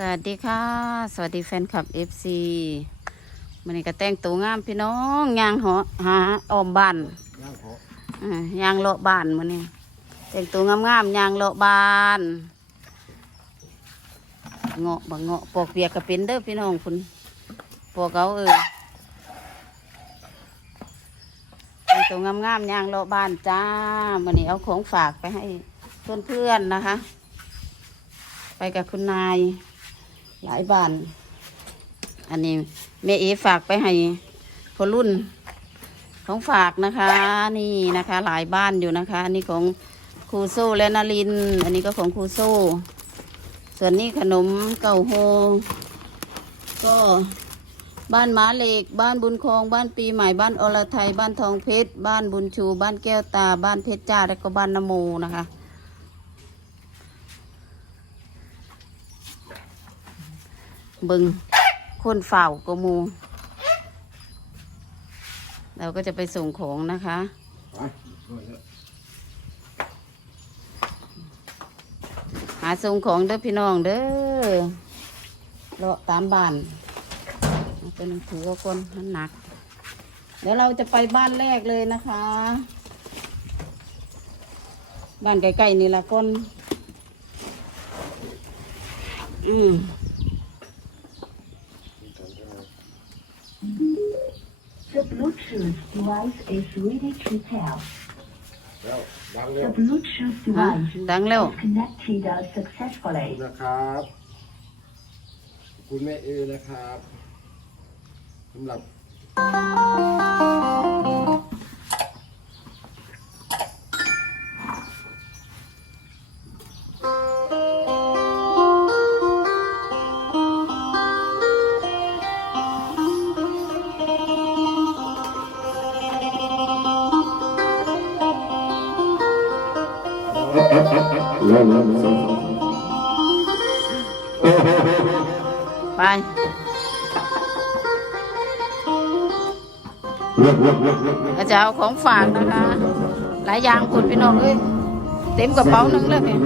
สวัสดีค่ะ สวัสดีแฟนคลับ FC มันนี้ก็แต่งตัวงามพี่น้องยางหอหาออมบ้านยางเพาะอ่ายางเลาะบ้านมันนี่แต่งตัวงามๆยางเลาะบ้านเงาะบางเงาะปอกเปียกก็เป็นเด้อพี่น้องคุณปอกเอาเออแต่งตัวงามๆยางเลาะบ้านจ้ามันนี้เอาของฝากไปให้เพื่อนๆนะคะ ไปกับคุณนาย หลายบ้าน อันนี้แม่เอฝากไปให้พอรุ่นของฝากนะคะ นี่นะคะ หลายบ้านอยู่นะคะ อันนี้ของครูโซ่และนาริน อันนี้ก็ของครูโซ่ ส่วนนี้ขนมเก่าโฮก็บ้านหม้าเหล็ก บ้านบุญคง บ้านปีใหม่ บ้านอรไทย บ้านทองเพชร บ้านบุญชู บ้านแก้วตา บ้านเพชรจ้า และก็บ้านนโมนะคะ เบิงคนเฝ้าก็มู เราก็จะไปส่งของนะคะ หาส่งของเด้อพี่น้องเด้อเลาะตามบ้านเอาเป็นถือว่าคนมันหนัก เดี๋ยวเราจะไปบ้านแรกเลยนะคะ บ้านใกล้ๆนี่ละคนอืม device is ready to pair. แล้ววางแล้ The ว Bluetooth ฮะ device ดังแล้ว is connected successfully. นะครับขอบคุณแม่เอนะครับสำหรับไจะเอาของฝากนะคะ หลายอย่างคุณพี่น้องเอ้ยเต็มกระเป๋าหนึงเลยนี่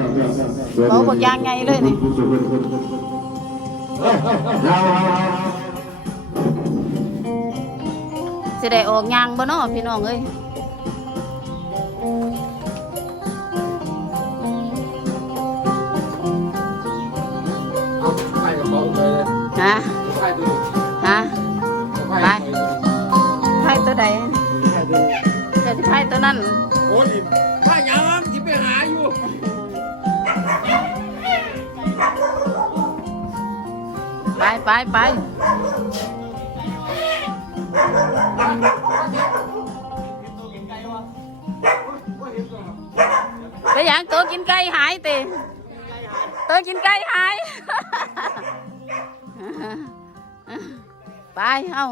กระเป๋าบักอยางไงเลยนี่สิได้ออกยางบ่เนาะพี่น้องเอ้ยเอาไข่กระเป๋าเลยเลยฮะ ที่ไพ่ตัวนั้น โอ้ยถ้าหยังที่ไปหาอยู่ไปไปไปไปหยังตัวกินไก่หายติตัวกินไก่หาย ไปเอา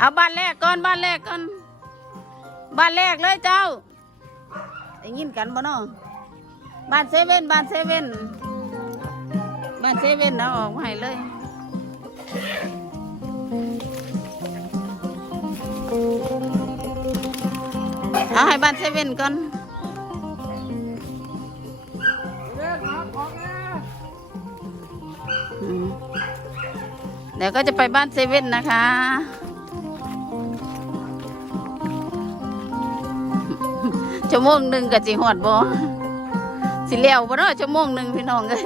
เอาบ้านแรกก่อนบ้านแรกก่อนบ้านแรกเลยเจ้าได้ยินกันบ่เนาะบ้านเซเว่นบ้านเซเว่นบ้านเซเว่นเอาออกมาให้เลยเอาให้บ้านเซเว่นก่อนเดี๋ยวก็จะไปบ้านเซเว่นนะคะ ชั่วโมงหนึ่งกับจีหอดบอสิเลี้ยวบ่เนาะชั่วโมงหนึ่งพี่น้องเอ้ย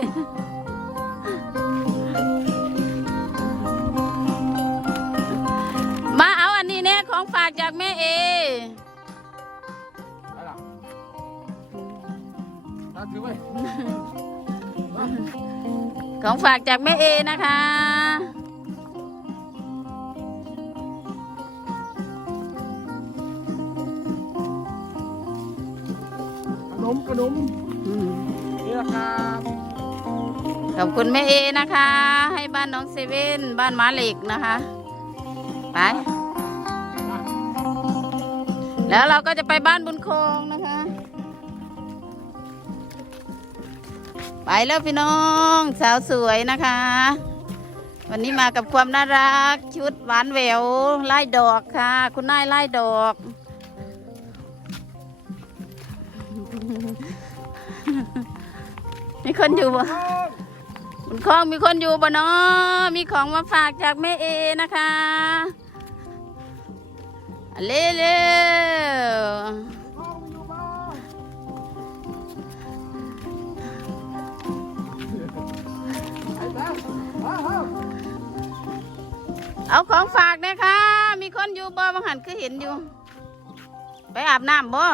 มาเอาอันนี้แน่ของฝากจากแม่เอไปล่ะถ้าถือไว้ของฝากจากแม่เอนะคะ มขนมอืมนี่นะครับขอบคุณแม่เอนะคะ ให้บ้านน้องเซเว่นบ้านหมาเหล็กนะคะ ไป แล้วเราก็จะไปบ้านบุญคงนะคะ ไปแล้วพี่น้องสาวสวยนะคะ วันนี้มากับความน่ารักชุดหวานแหววไล่ดอกค่ะ คุณนายไล่ดอก มีคนอยู่บ่บนคลองมีคนอยู่บ่เนาะมีของมาฝากจากแม่เอนะคะเร็วเร็วเอาของฝากนะคะ มีคนอยู่บ่บางหันคือเห็นอยู่ ไปอาบน้ำบ่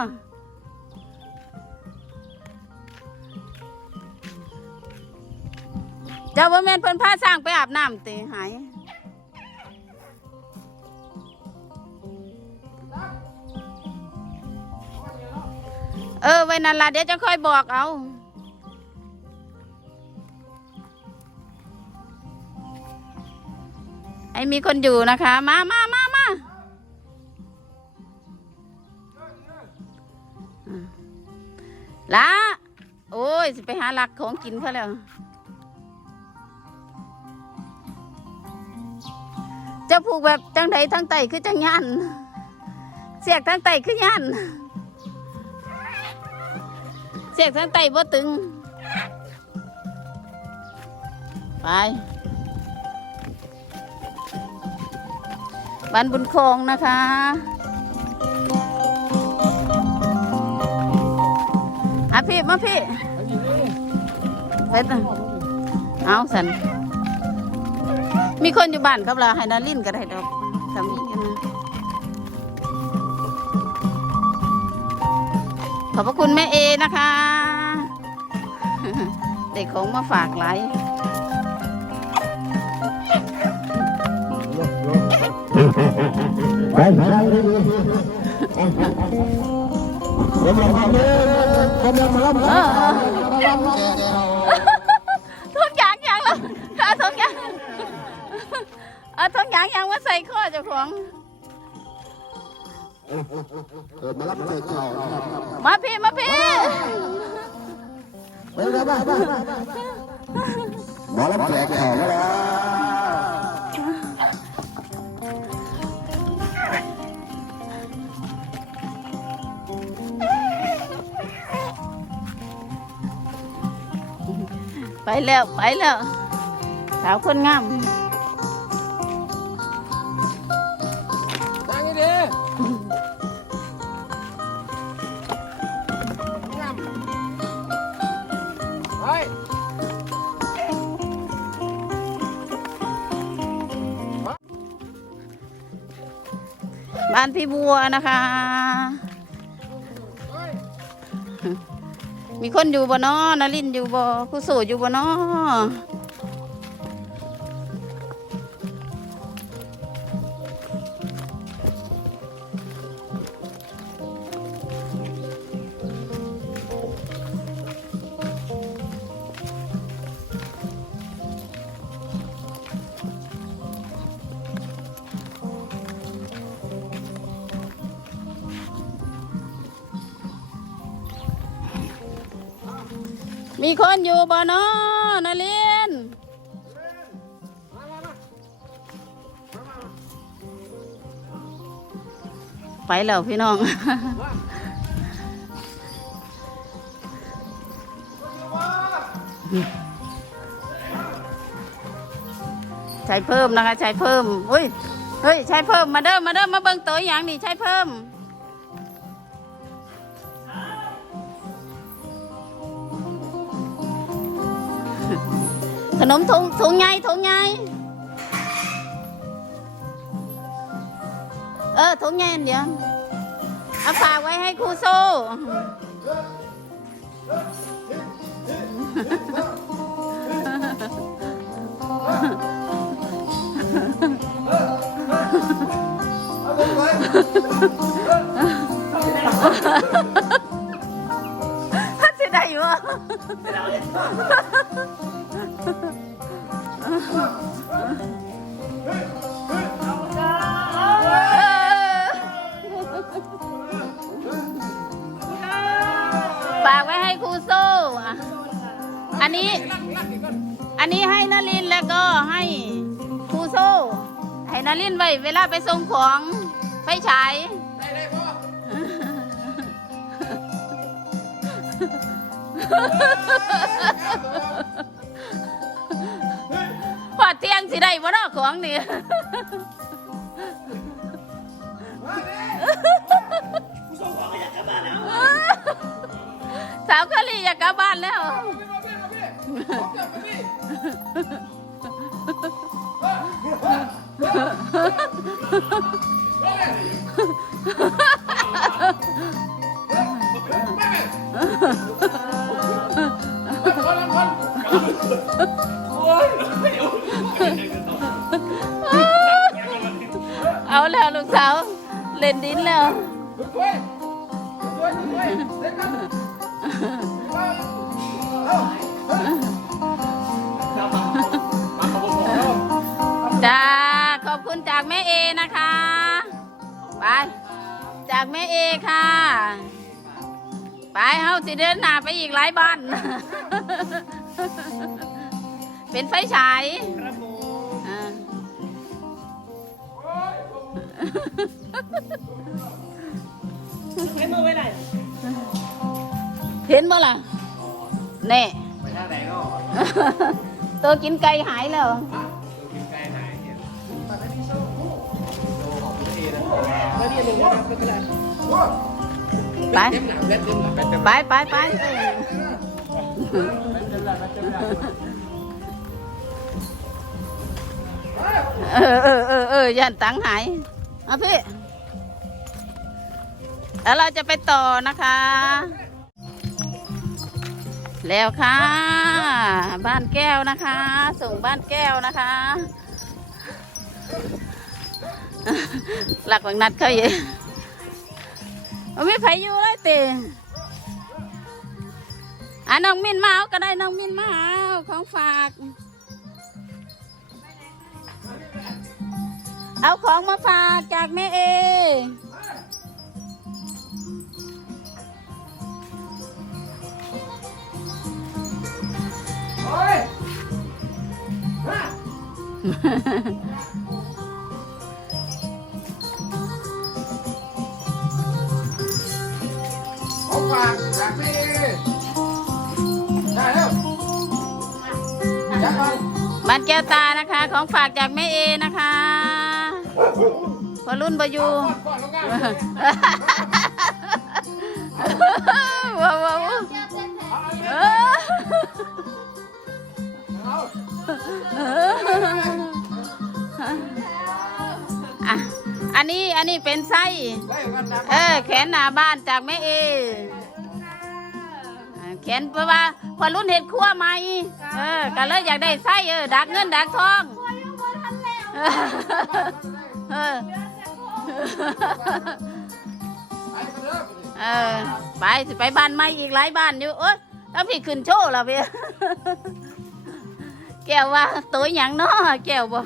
จ้าบ่แม่นเพิ่นพาสร้างไปอาบน้ำเตหายเออไว้นั่นล่ะเดี๋ยวจะค่อยบอกเอาไอ้มีคนอยู่นะคะ มามามามาละโอ้ย สิไปหาหลักของกินเขาแล้ว จะผูกแบบจังใดทั้งไตคือจังยันเสียกทั้งไตคือยันเสียกทั้งไตบ่ตึง ไปบ้านบุญคงนะคะอะพี่มาพี่ไปตั้งเอาสัน มีคนอยู่บ้านครับเราให้นาลินก็ได้ดอกสามีกันนะขอบพระคุณแม่เอนะคะ เด็กของมาฝากหลายไปไปดีดีเดี๋ จ้าของเออมารับใจเก่ามาพี่มาพี่ไปเลยไปไปมารับใจเก่าแล้วไปแล้วไปแล้วสาวคนงาม บ้านพี่บัวนะคะ มีคนอยู่บ่นอนารินอยู่บ่ผู้สูอยู่บ่นอ มีคนอยู่บ่เนาะนารินไปแล้วพี่น้อง ใช้เพิ่มนะคะ ใช้เพิ่ม อุ้ย เฮ้ย ใช้เพิ่มมาเด้อมาเด้อมาเบิ่งตัวอย่างนี่ใช้เพิ่ม ขนมถุงถุงใหญ่ถุงใหญ่เออถุงใหญ่อันเดียวเอาฝากไว้ให้ครูโซ่ถ้าจะได้อยู่อะ ฝากไว้ให้ครูโซ่อะอันนี้ อันนี้ให้นารินแล้วก็ให้ครูโซ่ ให้นารินไว้เวลาไปส่งของไฟฉายพ อเที่ยงสิได้บ่เนาะของนี่สาวกะลีอยากกลับบ้านแล้ว นดินแล้วจ้าขอบคุณจากแม่เอนะคะ ไป จากแม่เอค่ะ ไปเฮาสิเดินหน้าไปอีกหลายบ้าน เป็นไฟฉาย อ่าเห็นบ่ล่ะแน่ไปทางไหนเนาะตัวกินไก่หายแล้วกินไก่ไหนเนี่ยตอนนี้โชว์โชว์ของพี่นะไปเต็มหนังเต็มหนังเต็มหนังเต็มไปไปไปเออเออเออเออยันตังหายเอาพี่ แล้วเราจะไปต่อนะคะ แล้วค่ะ บ้านแก้วนะคะ ส่งบ้านแก้วนะคะหลักวังนัดเขาอยู่มันไม่ไผอยู่เลยเตอะน้องมินมาเอาก็ได้น้องมินมาเอาของฝาก เอาของมาฝากจากแม่เอ ของฝากจากพี่ได้แล้วยักษ์มันบ้านแก้วตานะคะ ของฝากจากแม่เอนะคะพอรุ่นบอยูก่อนลงงานว้าวว้าวว้าว เออเอา อะอันนี้อันนี้เป็นไส้ เออ แขนหน้าบ้านจากแม่เออ่าแขนเพราะว่าพอรุ่นเห็ดครัวใหม่เออก็เลยอยากได้ไส้เออดักเงินดักทองเออไปกันเด้อเออ ไปสิไปบ้านใหม่อีกหลายบ้านอยู่เอ้ยแล้วพี่ขึ้นโชว์แล้วพี่ แก้วว่าตัวหยังเนาะแก้วบ่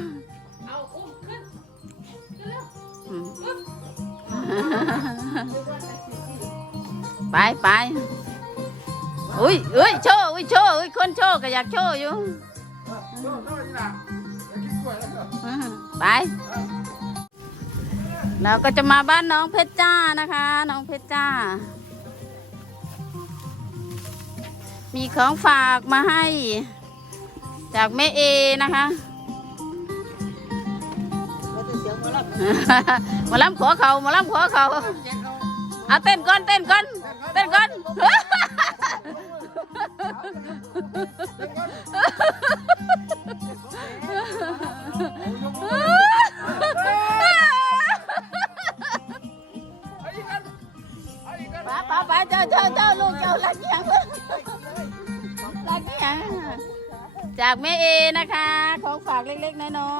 อืมไปไปอุ้ยอุ้ยโชว์อุ้ยโชว์อุ้ยคนโชว์ก็อยากโชว์อยู่โน่นโน่นนี่ล่ะอย่าคิดกล้วยแล้วก็อืมไปเราก็จะมาบ้านน้องเพชรจ้านะคะ น้องเพชรจ้า มีของฝากมาให้ จากแม่เอนะคะ หมาล้ำขอเขาหมาล้ำขอเขาเอาเต้นก่อนเต้นก่อนเต้นก่อนเอาอีกกันเอาอีกกันป้าป้าป้าเจ้าเจ้าเจ้าลูกเจ้ารักยังรักยัง จากแม่เอนะคะ ของฝากเล็กๆน้อ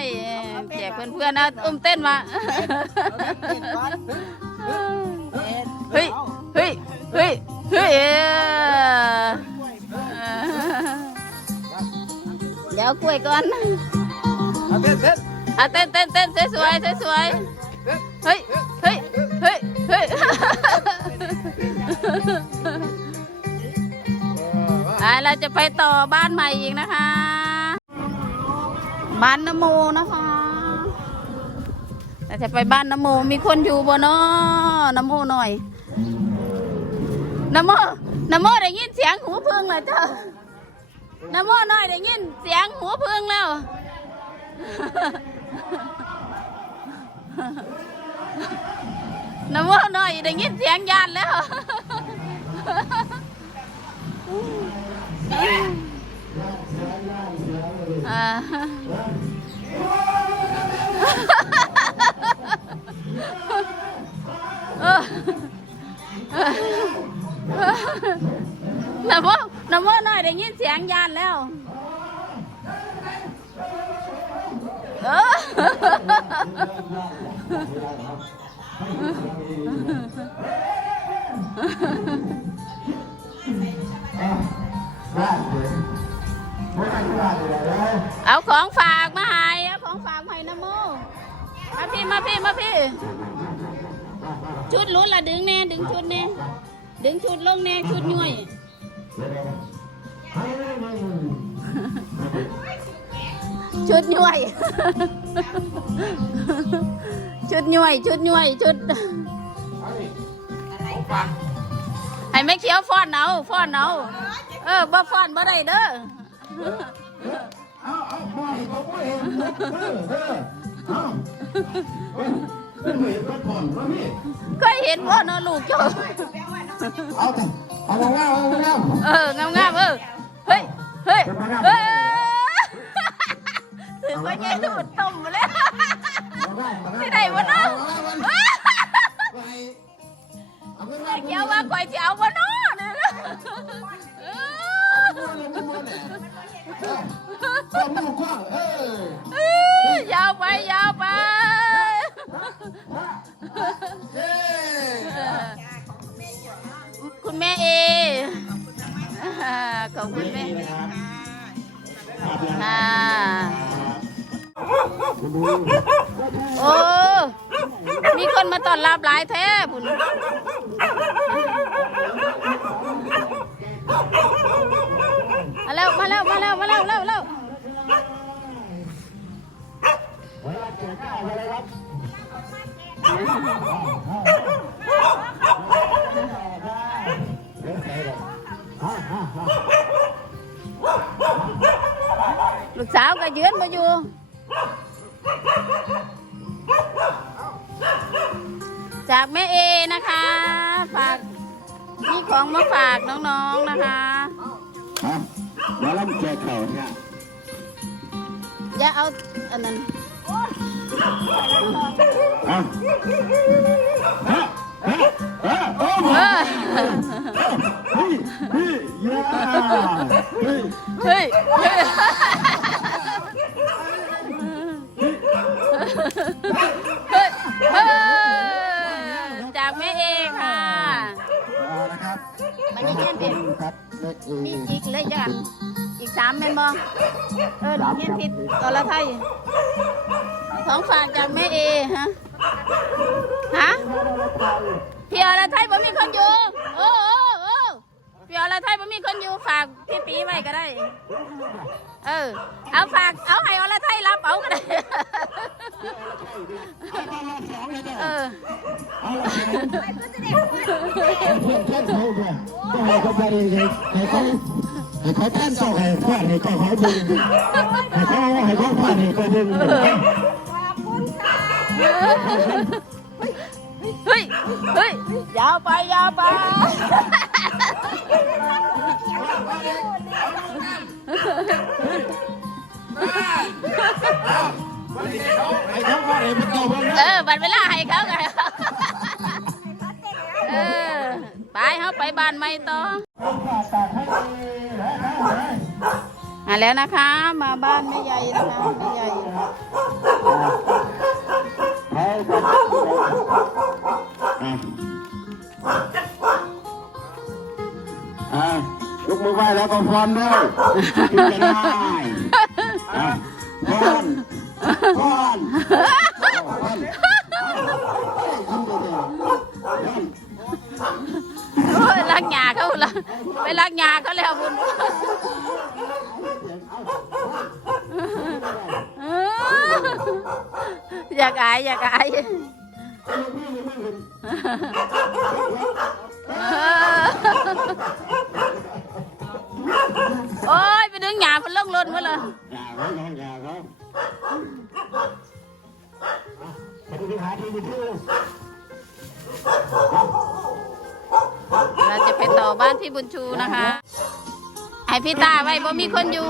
ยๆแจกเพื่อนๆนะอุ้มเต้นมาเฮ้ยเฮ้ยเฮ้ยเฮ้ยเออเดี๋ยวกล้วยก่อนเอาเต้นเต้นอะเต้นเต้นเต้นสวยๆสวยๆเฮ้ยเฮ้ยเฮ้ยเฮ้ย อะเราจะไปต่อบ้านใหม่อีกนะคะ บ้านนโมนะคะเราจะไปบ้านนโมมีคนอยู่บ่เนาะนโมหน่อยนโมน้ำโมได้ยินเสียงหูพึ่งแล้วเจ้าน้ำโมน้อยได้ยินเสียงหูพึ่งแล้วน้ำโมน้อยได้ยินเสียงยานแล้ว อ่าเออน้ำโมน้ำโมน้อยได้ยินเสียงยานแล้วเออ ดึงชุดลงแน่ชุดย่วยชุดย่วยชุดย่วยชุดย่วยชุดให้ไม่เขียวฟ้อนเอาฟ้อนเอาเออบ่ฟ้อนบ่ได้เด้อเอาเอาพ่อเห็นเขาก็เห็นเออเออเอา เป็นเหมือนกับผ่อนว่าพี่เคยเห็นว่าเนาะลูกเจ้าเอาแต่เอาเงาเอาเงาเอองามงามๆเออเฮ้ยเฮ้ยเฮ้ยถือว่าแย่ดูดต้มมาแล้วที่ไหนวะเนาะเอาเงินแม่เกี่ยวว่าคอยจะเอาวะเนาะเนี่ยเออความลูกกว้างเออเออยาวไปยาวไป เฮ้คุณแม่เออ่ขอบคุณแม่ค่ะโอ้มีคนมาต้อนรับหลายแท้พุ่นมาแล้วมาแล้วมาแล้วมาแล้วเร็วเร็ว ลูกสาวก็ยืนมาอยู่จากแม่เอนะคะ ฝากมีของมาฝากน้องๆนะคะครับมาล่ำแจกเข่าเนี่ยอย่าเอาอันนั้นเอาฮะฮะฮะโอ้โหเฮ้ยเฮ้ยยาเฮ้ยเฮ้ยเฮ้ยเฮ้ยเฮ้ยจากแม่เอค่ะ เอาละครับมาเยี่ยมพี่ครับเล็กเอมีอีกเลยจ้ะอีกสามแม่นบอเออเงี้ยผิดกอละไทย ของฝากจากแม่เอฮะ ฮะ พี่อรไทยบ่มีคนอยู่ โอ้โอ้โอ้พี่อรไทยบ่มีคนอยู่ฝากพี่ปีไว้ก็ได้ เออ เอาฝาก เอาให้อรไทยรับเอาก็ได้ เออเอาละครับเพื่อนเพื่อนเขาเนี่ยก็ให้เขาไปให้เขาให้เขาแท่นเจ้าให้ฟาดให้เจ้าเขาดึงให้เขาให้เขาฟาดให้เขาดึง เฮ้ย เฮ้ย ยาวไปยาวไปให้เขาฟาดให้มันเจ้าเบิ่งเอนะอบัดเวลาให้เขาไงเออ ไปเขาไปบ้านใหม่ต่อมาแล้วนะคะ มาบ้านแม่ใหญ่นะคะแม่ใหญ่ อะยกมือไหว้แล้วก็พรด้วยกินจะได้อะพรพรพ ให้พี่ตาไว้บ่มีคนอยู่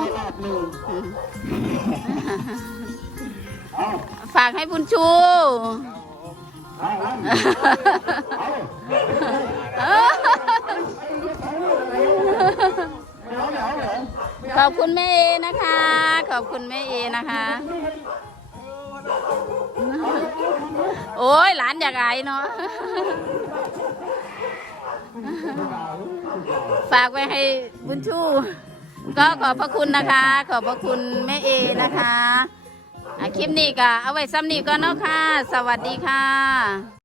ฝากให้บุญชูขอบคุณแม่เอนะคะ ขอบคุณแม่เอนะคะ โอ้ยหลานอยากอายเนาะ ฝากไว้ให้บุญชูก็ขอบพระคุณนะคะ ขอบพระคุณแม่เอนะคะอะคลิปนี้ก็เอาไว้ซ้ำนี้ก่อนเนาะค่ะ สวัสดีค่ะ